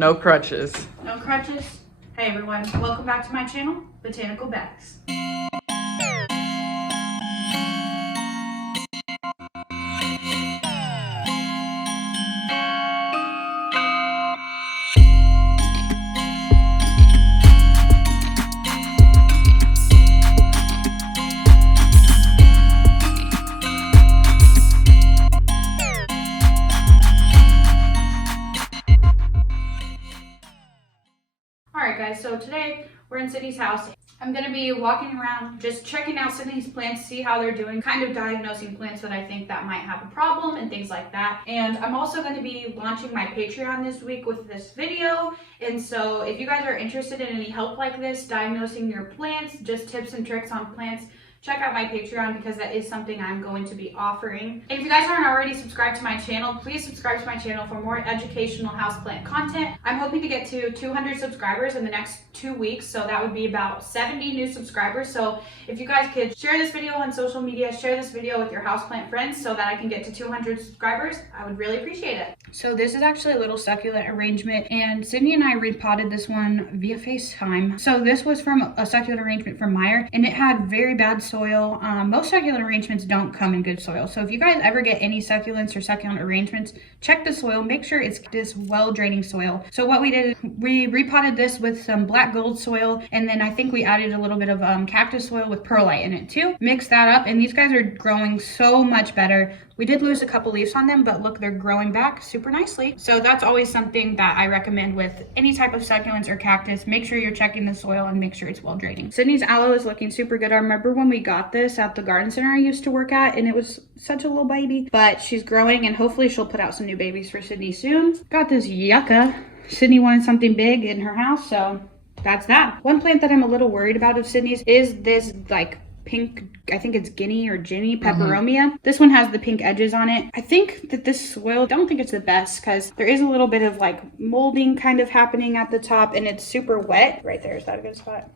No crutches. No crutches. Hey everyone, welcome back to my channel, Botanical Bexx. Alright guys, so today we're in Sydney's house. I'm going to be walking around just checking out Sydney's plants, see how they're doing, kind of diagnosing plants that I think that might have a problem and things like that. And I'm also going to be launching my Patreon this week with this video. And so if you guys are interested in any help like this, diagnosing your plants, just tips and tricks on plants, check out my Patreon because that is something I'm going to be offering. And if you guys aren't already subscribed to my channel, please subscribe to my channel for more educational houseplant content. I'm hoping to get to 200 subscribers in the next 2 weeks, so that would be about 70 new subscribers. So if you guys could share this video on social media, share this video with your houseplant friends so that I can get to 200 subscribers, I would really appreciate it. So this is actually a little succulent arrangement, and Sydney and I repotted this one via FaceTime. So this was from a succulent arrangement from Meyer, and it had very bad soil. Most succulent arrangements don't come in good soil. So if you guys ever get any succulents or succulent arrangements, check the soil, make sure it's this well draining soil. So what we did, we repotted this with some black gold soil, and then I think we added a little bit of cactus soil with perlite in it too. Mix that up, and these guys are growing so much better. We did lose a couple leaves on them, but look, they're growing back super nicely. So that's always something that I recommend with any type of succulents or cactus. Make sure you're checking the soil and make sure it's well draining. Sydney's aloe is looking super good. I remember when we got this at the garden center I used to work at, and it was such a little baby, but she's growing and hopefully she'll put out some new babies for Sydney soon. Got this yucca. Sydney wanted something big in her house, so that's that. One plant that I'm a little worried about of Sydney's is this like pink, I think it's Guinea or Ginny peperomia. This one has the pink edges on it. I think that this soil, I don't think it's the best because there is a little bit of like molding kind of happening at the top, and it's super wet. Right there, is that a good spot?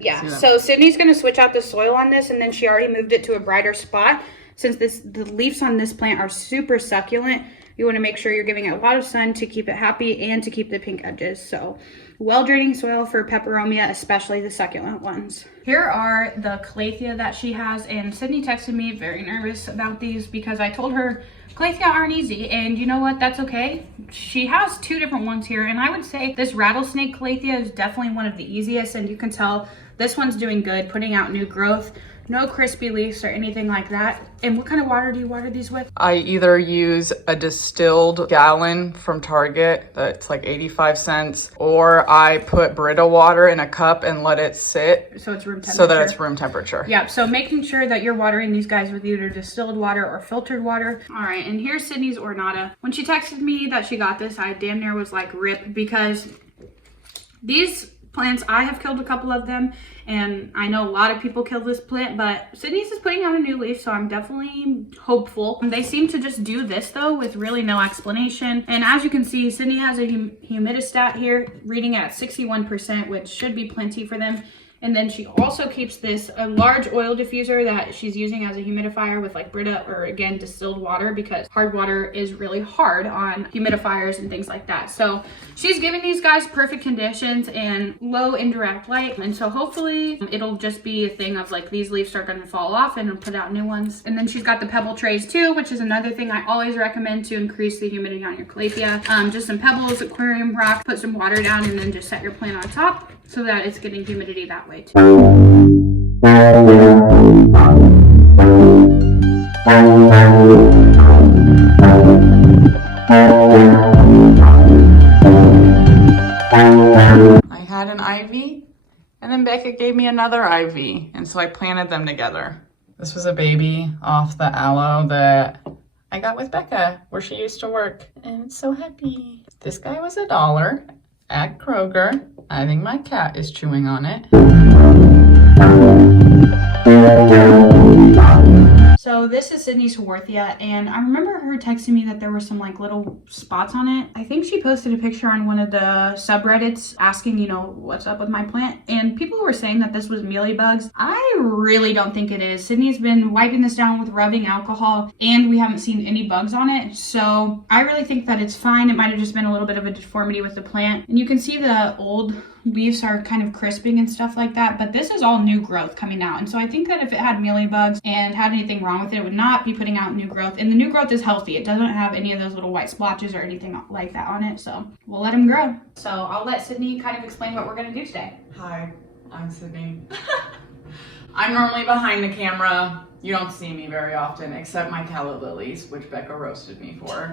Yeah, so Sydney's gonna switch out the soil on this, and then she already moved it to a brighter spot. Since the leaves on this plant are super succulent, you want to make sure you're giving it a lot of sun to keep it happy and to keep the pink edges. So well draining soil for peperomia, especially the succulent ones. Here are the calathea that she has, and Sydney texted me very nervous about these because I told her calathea aren't easy, and you know what, that's okay. She has two different ones here, and I would say this rattlesnake calathea is definitely one of the easiest, and you can tell this one's doing good, putting out new growth. No crispy leaves or anything like that. And what kind of water do you water these with? I either use a distilled gallon from Target that's like 85 cents, or I put Brita water in a cup and let it sit. So it's room temperature. So that it's room temperature. Yeah, so making sure that you're watering these guys with either distilled water or filtered water. All right, and here's Sydney's ornata. When she texted me that she got this, I damn near was like, rip, because these plants, I have killed a couple of them, and I know a lot of people kill this plant, but Sydney's is putting out a new leaf, so I'm definitely hopeful. They seem to just do this though with really no explanation. And as you can see, Sydney has a humidistat here reading at 61%, which should be plenty for them. And then she also keeps this a large oil diffuser that she's using as a humidifier with like Brita or again distilled water, because hard water is really hard on humidifiers and things like that. So she's giving these guys perfect conditions and low indirect light, and so hopefully it'll just be a thing of like these leaves are going to fall off and put out new ones. And then she's got the pebble trays too, which is another thing I always recommend to increase the humidity on your calathea. Just some pebbles, aquarium rock, put some water down, and then just set your plant on top so that it's getting humidity that way too. I had an ivy, and then Becca gave me another ivy, and so I planted them together. This was a baby off the aloe that I got with Becca where she used to work, and it's so happy. This guy was $1 at Kroger. I think my cat is chewing on it. So this is Sydney's Haworthia, and I remember her texting me that there were some like little spots on it. I think she posted a picture on one of the subreddits asking, you know, what's up with my plant, and people were saying that this was mealybugs. I really don't think it is. Sydney's been wiping this down with rubbing alcohol, and we haven't seen any bugs on it, so I really think that it's fine. It might have just been a little bit of a deformity with the plant, and you can see the old leaves are kind of crisping and stuff like that, but this is all new growth coming out, and so I think that if it had mealybugs and had anything wrong with it, it would not be putting out new growth, and the new growth is healthy. It doesn't have any of those little white splotches or anything like that on it, so we'll let them grow. So I'll let Sydney kind of explain what we're going to do today. Hi, I'm Sydney. I'm normally behind the camera. You don't see me very often, except my calla lilies, which Becca roasted me for.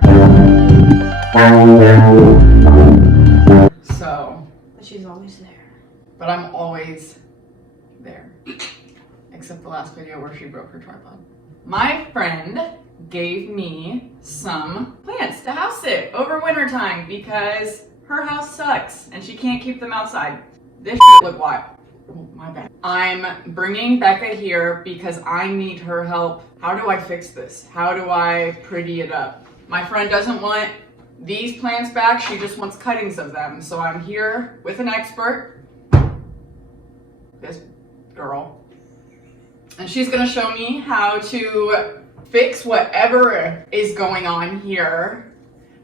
So, But she's always there. but I'm always there, except the last video where she broke her tripod. My friend gave me some plants to house sit over winter time because her house sucks and she can't keep them outside. This shit look wild. Oh, my bad. I'm bringing Becca here because I need her help. How do I fix this? How do I pretty it up? My friend doesn't want these plants back, she just wants cuttings of them. So I'm here with an expert, this girl, and she's gonna show me how to fix whatever is going on here,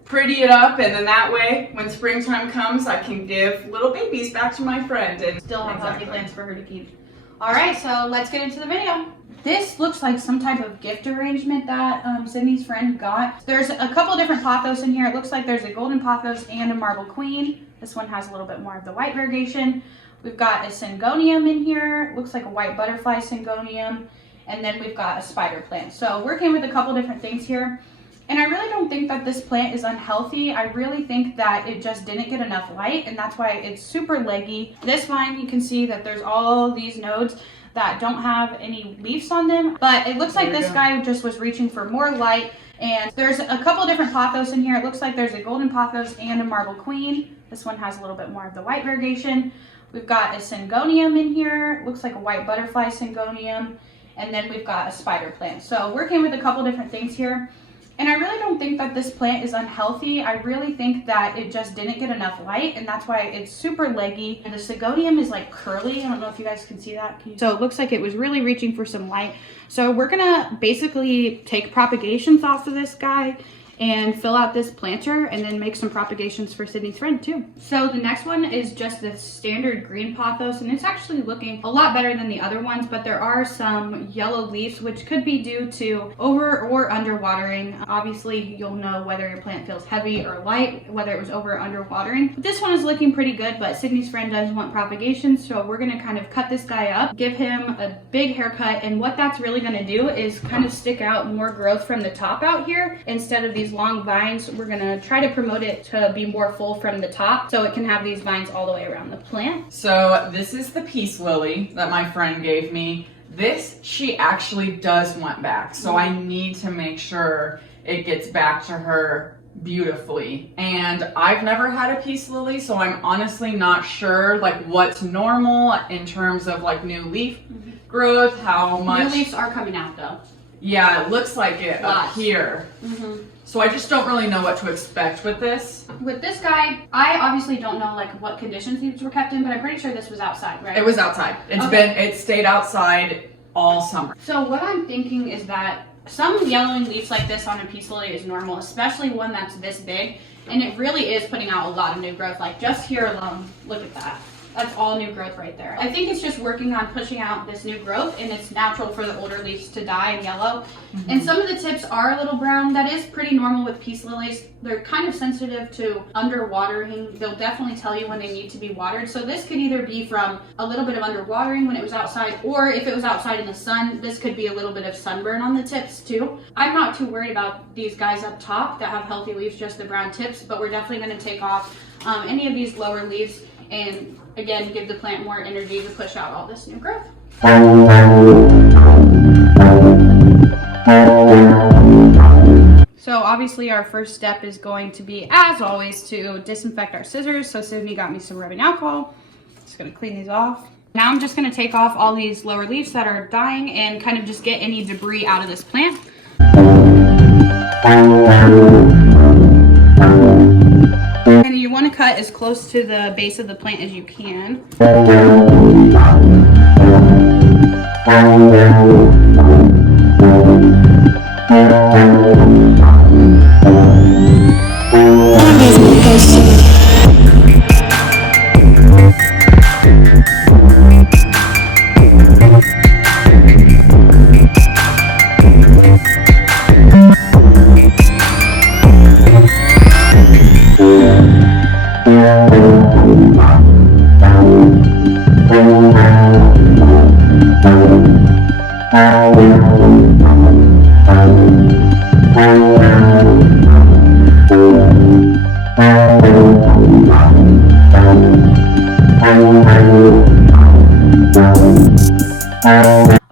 pretty it up, and then that way, when springtime comes, I can give little babies back to my friend and Still have healthy plants for her to keep. All right, so let's get into the video. This looks like some type of gift arrangement that Sydney's friend got. There's a couple different pothos in here. It looks like there's a golden pothos and a marble queen. This one has a little bit more of the white variegation. We've got a syngonium in here. It looks like a white butterfly syngonium. And then we've got a spider plant. So working with a couple different things here. And I really don't think that this plant is unhealthy. I really think that it just didn't get enough light, and that's why it's super leggy. This vine, you can see that there's all these nodes that don't have any leaves on them, but it looks like this guy just was reaching for more light. And there's a couple different pothos in here. It looks like there's a golden pothos and a marble queen. This one has a little bit more of the white variegation. We've got a syngonium in here. It looks like a white butterfly syngonium. And then we've got a spider plant. So working with a couple different things here. And I really don't think that this plant is unhealthy. I really think that it just didn't get enough light, and that's why it's super leggy. And the syngonium is like curly. I don't know if you guys can see that. So it looks like it was really reaching for some light. So we're gonna basically take propagations off of this guy and fill out this planter and then make some propagations for Sydney's friend too. So the next one is just the standard green pothos, and it's actually looking a lot better than the other ones, but there are some yellow leaves, which could be due to over or under watering. Obviously, you'll know whether your plant feels heavy or light, whether it was over or under watering. But this one is looking pretty good, but Sydney's friend does want propagation, so we're gonna kind of cut this guy up, give him a big haircut, and what that's really gonna do is kind of stick out more growth from the top out here instead of these long vines. We're gonna try to promote it to be more full from the top so it can have these vines all the way around the plant. So this is the peace lily that my friend gave me. This she actually does want back, so I need to make sure it gets back to her beautifully. And I've never had a peace lily, so I'm honestly not sure like what's normal in terms of like new leaf growth, how much. New leaves are coming out though. Yeah, it looks like it up here. So I just don't really know what to expect with this. With this guy, I obviously don't know like what conditions these were kept in, but I'm pretty sure this was outside, right? It was outside. It stayed outside all summer. So what I'm thinking is that some yellowing leaves like this on a peace lily is normal, especially one that's this big, and it really is putting out a lot of new growth. Like just here alone, look at that. That's all new growth right there. I think it's just working on pushing out this new growth, and it's natural for the older leaves to die and yellow. And some of the tips are a little brown. That is pretty normal with peace lilies. They're kind of sensitive to underwatering. They'll definitely tell you when they need to be watered. So this could either be from a little bit of underwatering when it was outside, or if it was outside in the sun, this could be a little bit of sunburn on the tips too. I'm not too worried about these guys up top that have healthy leaves, just the brown tips, but we're definitely going to take off any of these lower leaves and again give the plant more energy to push out all this new growth. So obviously our first step is going to be, as always, to disinfect our scissors. So Sydney got me some rubbing alcohol. Just gonna clean these off. Now I'm just gonna take off all these lower leaves that are dying and kind of just get any debris out of this plant. And you want to cut as close to the base of the plant as you can.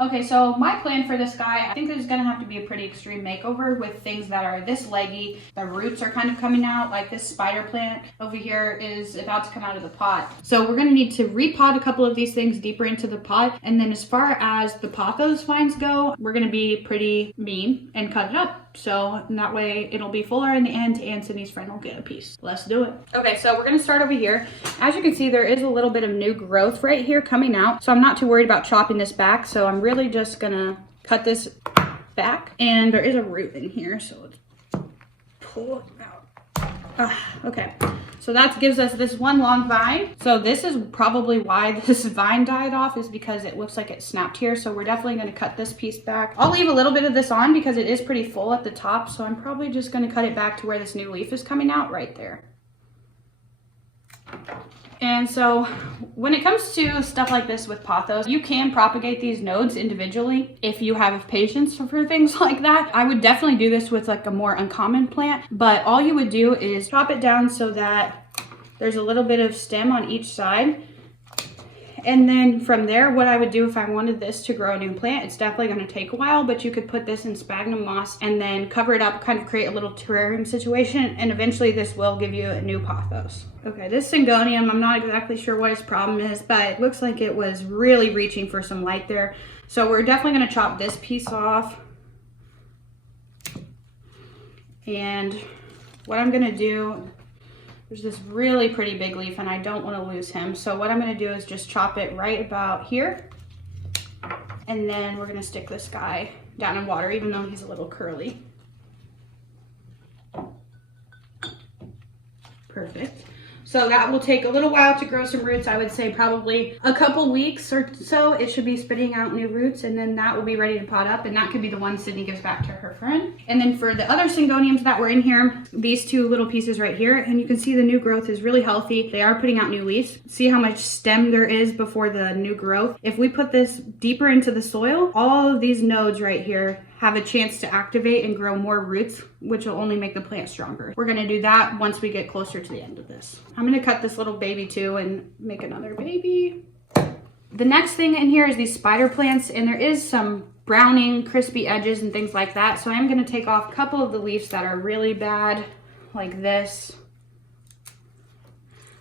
Okay, so my plan for this guy, I think there's gonna have to be a pretty extreme makeover with things that are this leggy. The roots are kind of coming out, like this spider plant over here is about to come out of the pot. So we're gonna need to repot a couple of these things deeper into the pot. And then as far as the pothos vines go, we're gonna be pretty mean and cut it up. So that way it'll be fuller in the end and Sydney's friend will get a piece. Let's do it. Okay, so we're gonna start over here. As you can see, there is a little bit of new growth right here coming out. So I'm not too worried about chopping this back. So I'm really just gonna cut this back. And there is a root in here, so let's pull it out. Okay, so that gives us this one long vine. So this is probably why this vine died off, is because it looks like it snapped here. So we're definitely gonna cut this piece back. I'll leave a little bit of this on because it is pretty full at the top. So I'm probably just gonna cut it back to where this new leaf is coming out right there. And so when it comes to stuff like this with pothos, you can propagate these nodes individually if you have patience for things like that. I would definitely do this with like a more uncommon plant, but all you would do is chop it down so that there's a little bit of stem on each side. And then from there, what I would do if I wanted this to grow a new plant, it's definitely going to take a while, but you could put this in sphagnum moss and then cover it up, kind of create a little terrarium situation, and eventually this will give you a new pothos. Okay, this syngonium, I'm not exactly sure what its problem is, but it looks like it was really reaching for some light there. So we're definitely going to chop this piece off. And what I'm going to do, there's this really pretty big leaf and I don't want to lose him. So what I'm going to do is just chop it right about here. And then we're going to stick this guy down in water, even though he's a little curly. Perfect. So that will take a little while to grow some roots. I would say probably a couple weeks or so. It should be spitting out new roots, and then that will be ready to pot up, and that could be the one Sydney gives back to her friend. And then for the other syngoniums that were in here, these two little pieces right here, and you can see the new growth is really healthy. They are putting out new leaves. See how much stem there is before the new growth? If we put this deeper into the soil, all of these nodes right here have a chance to activate and grow more roots, which will only make the plant stronger. We're gonna do that once we get closer to the end of this. I'm gonna cut this little baby too and make another baby. The next thing in here is these spider plants, and there is some browning, crispy edges and things like that. So I'm gonna take off a couple of the leaves that are really bad, like this.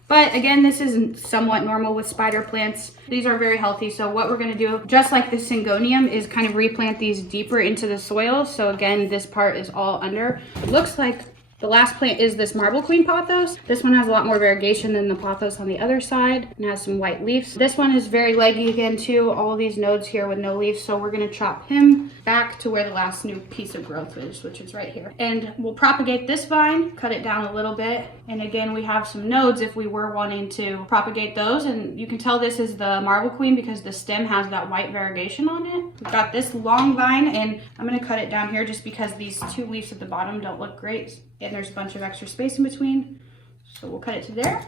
But again, this is somewhat normal with spider plants. These are very healthy. So what we're gonna do, just like the syngonium, is kind of replant these deeper into the soil. So again, this part is all under. It looks like the last plant is this marble queen pothos. This one has a lot more variegation than the pothos on the other side and has some white leaves. This one is very leggy again too. All of these nodes here with no leaves. So we're gonna chop him back to where the last new piece of growth is, which is right here. And we'll propagate this vine, cut it down a little bit. And again, we have some nodes if we were wanting to propagate those. And you can tell this is the marble queen because the stem has that white variegation on it. We've got this long vine, and I'm gonna cut it down here just because these two leaves at the bottom don't look great. And there's a bunch of extra space in between. So we'll cut it to there.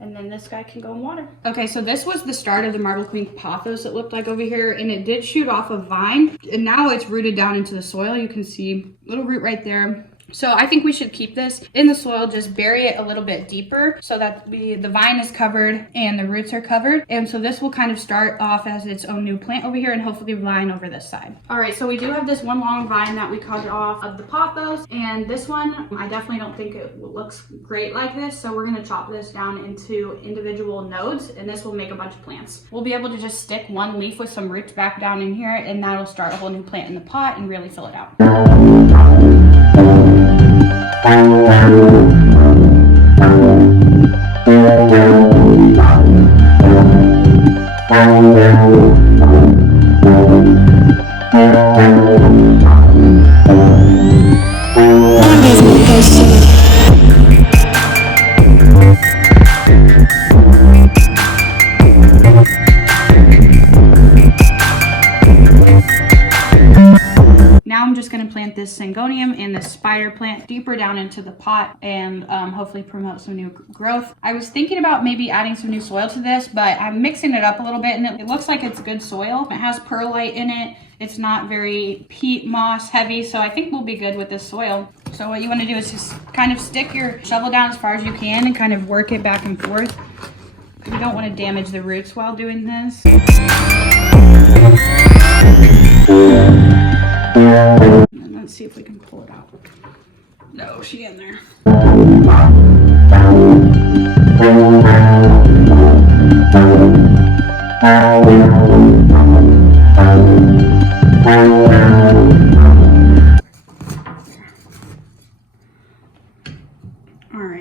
And then this guy can go in water. Okay, so this was the start of the marble queen pothos, it looked like over here, and it did shoot off a vine. And now it's rooted down into the soil. You can see a little root right there. So I think we should keep this in the soil, just bury it a little bit deeper so that the vine is covered and the roots are covered. And so this will kind of start off as its own new plant over here and hopefully vine over this side. All right, so we do have this one long vine that we cut off of the pothos, and this one, I definitely don't think it looks great like this. So we're gonna chop this down into individual nodes, and this will make a bunch of plants. We'll be able to just stick one leaf with some roots back down in here, and that'll start a whole new plant in the pot and really fill it out. Now I'm just going to plant this syngonium and this spider plant deeper down into the pot and hopefully promote some new growth. I was thinking about maybe adding some new soil to this, but I'm mixing it up a little bit and it looks like it's good soil. It has perlite in it. It's not very peat moss heavy, so I think we'll be good with this soil. So what you want to do is just kind of stick your shovel down as far as you can and kind of work it back and forth. You don't want to damage the roots while doing this. And let's see if we can pull it out. No, she in there.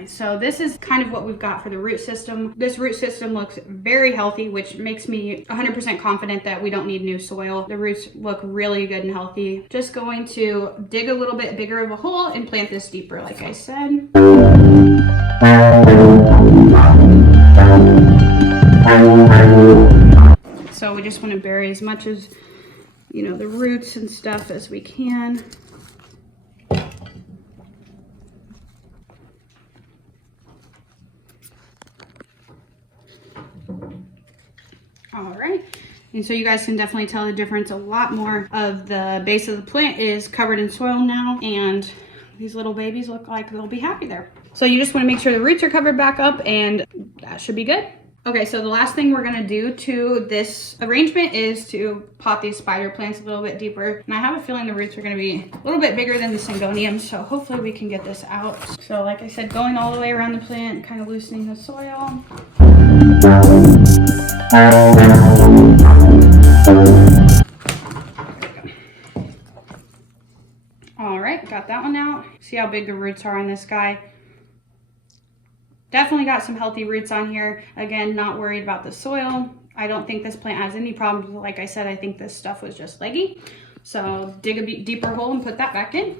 So this is kind of what we've got for the root system. This root system looks very healthy, which makes me 100% confident that we don't need new soil. The roots look really good and healthy. Just going to dig a little bit bigger of a hole and plant this deeper, like I said. So we just want to bury as much as, you know, the roots and stuff as we can. All right, and so you guys can definitely tell the difference. A lot more of the base of the plant is covered in soil now, and these little babies look like they'll be happy there. So you just want to make sure the roots are covered back up, and that should be good. Okay, so the last thing we're gonna do to this arrangement is to pot these spider plants a little bit deeper. And I have a feeling the roots are gonna be a little bit bigger than the syngonium, so hopefully we can get this out. So like I said, going all the way around the plant, kind of loosening the soil. All right, got that one out. See how big the roots are on this guy. Definitely got some healthy roots on here. Again, not worried about the soil. I don't think this plant has any problems. Like I said, I think this stuff was just leggy. So dig a deeper hole and put that back in.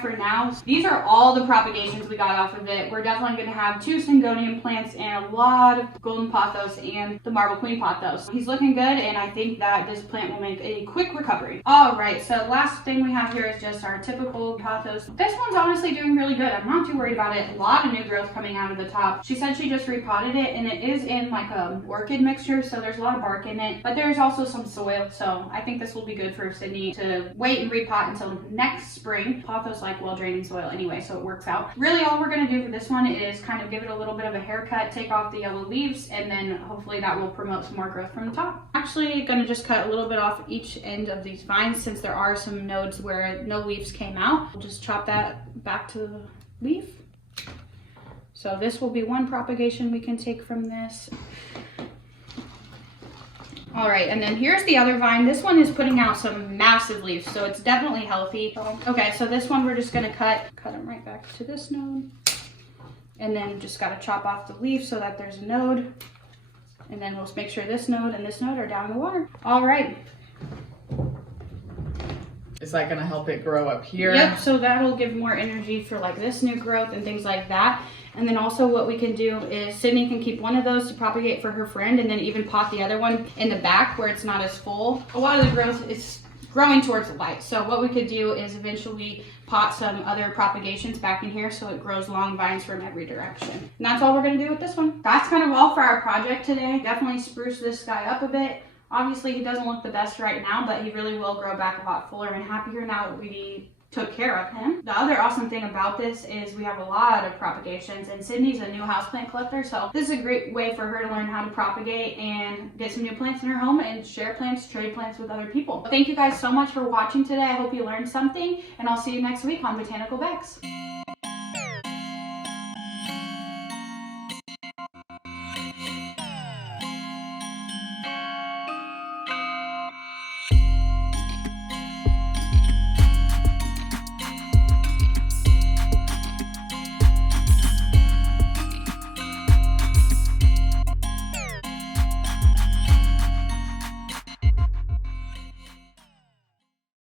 For now, these are all the propagations we got off of it. We're definitely going to have 2 syngonium plants and a lot of golden pothos and the marble queen pothos. He's looking good, and I think that this plant will make a quick recovery. All right, so last thing we have here is just our typical pothos. This one's honestly doing really good. I'm not too worried about it. A lot of new growth coming out of the top. She said she just repotted it, and it is in like a orchid mixture, so there's a lot of bark in it, but there's also some soil, so I think this will be good for Sydney to wait and repot until next spring. Pothos like well-draining soil anyway, so it works out. Really all we're going to do for this one is kind of give it a little bit of a haircut, take off the yellow leaves, and then hopefully that will promote some more growth from the top. Actually going to just cut a little bit off each end of these vines since there are some nodes where no leaves came out. We'll just chop that back to the leaf. So this will be one propagation we can take from this. All right, and then here's the other vine. This one is putting out some massive leaves, so it's definitely healthy. Okay, so this one we're just gonna cut them right back to this node. And then just gotta chop off the leaf so that there's a node. And then we'll make sure this node and this node are down in the water. All right. Is that gonna help it grow up here? Yep, so that'll give more energy for like this new growth and things like that. And then also what we can do is Sydney can keep one of those to propagate for her friend, and then even pot the other one in the back where it's not as full. A lot of the growth is growing towards the light. So what we could do is eventually pot some other propagations back in here so it grows long vines from every direction. And that's all we're gonna do with this one. That's kind of all for our project today. Definitely spruce this guy up a bit. Obviously he doesn't look the best right now, but he really will grow back a lot fuller and happier now that we took care of him. The other awesome thing about this is we have a lot of propagations, and Sydney's a new houseplant collector, so this is a great way for her to learn how to propagate and get some new plants in her home and share plants, trade plants with other people. Thank you guys so much for watching today. I hope you learned something, and I'll see you next week on Botanical Bexx.